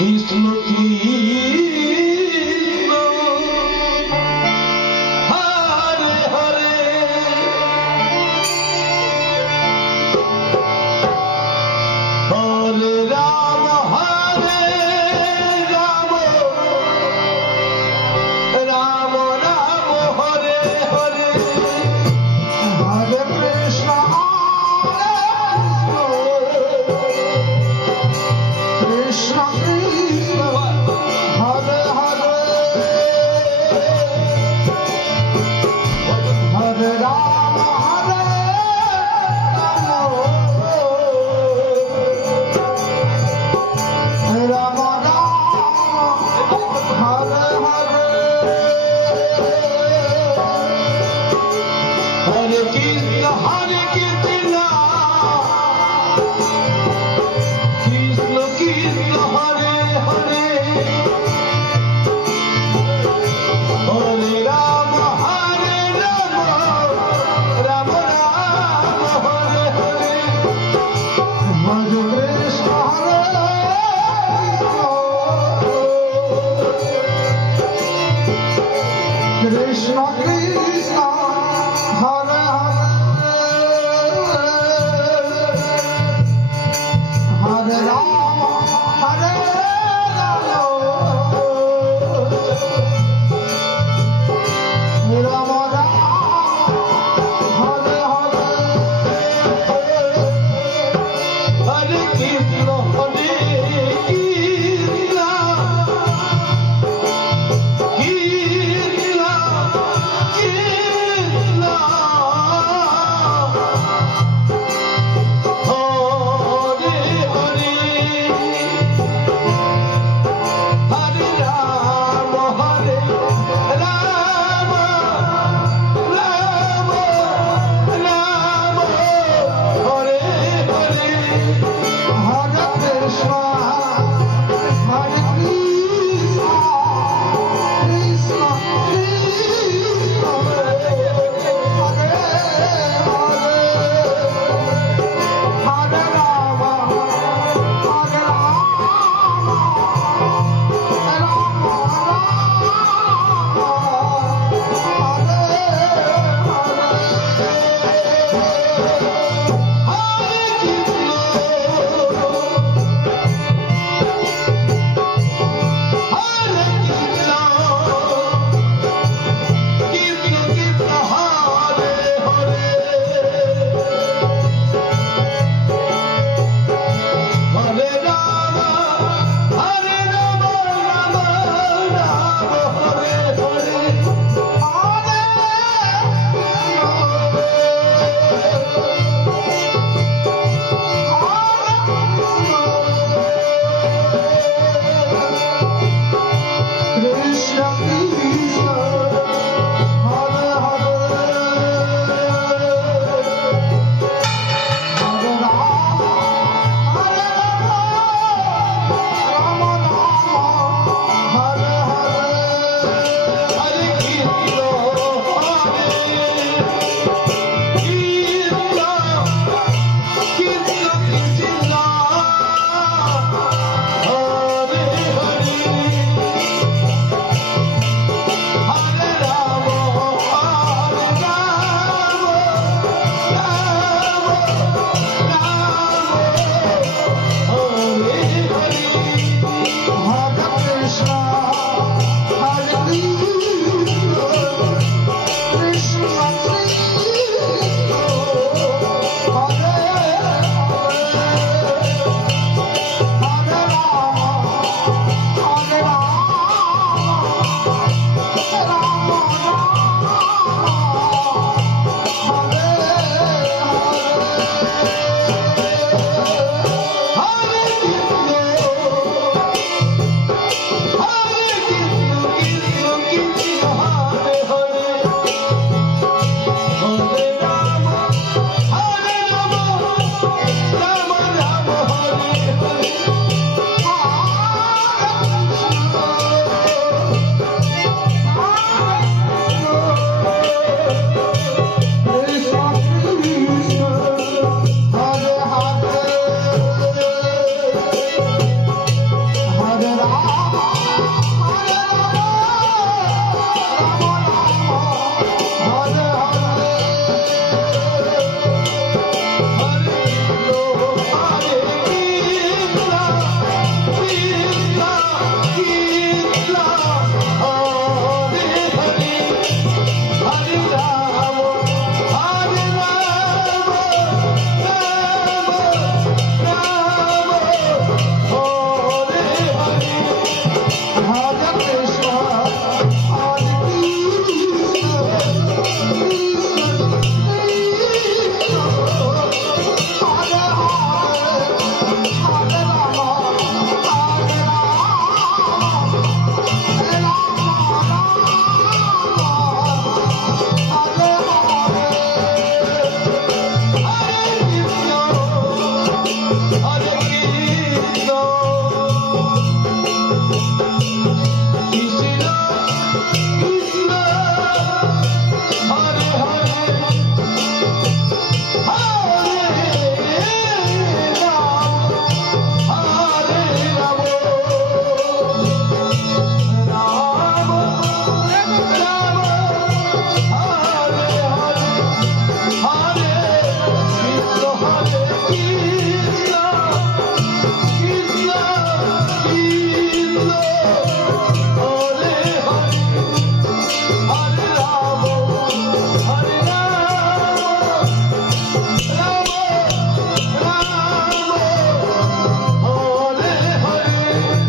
Cristo not me.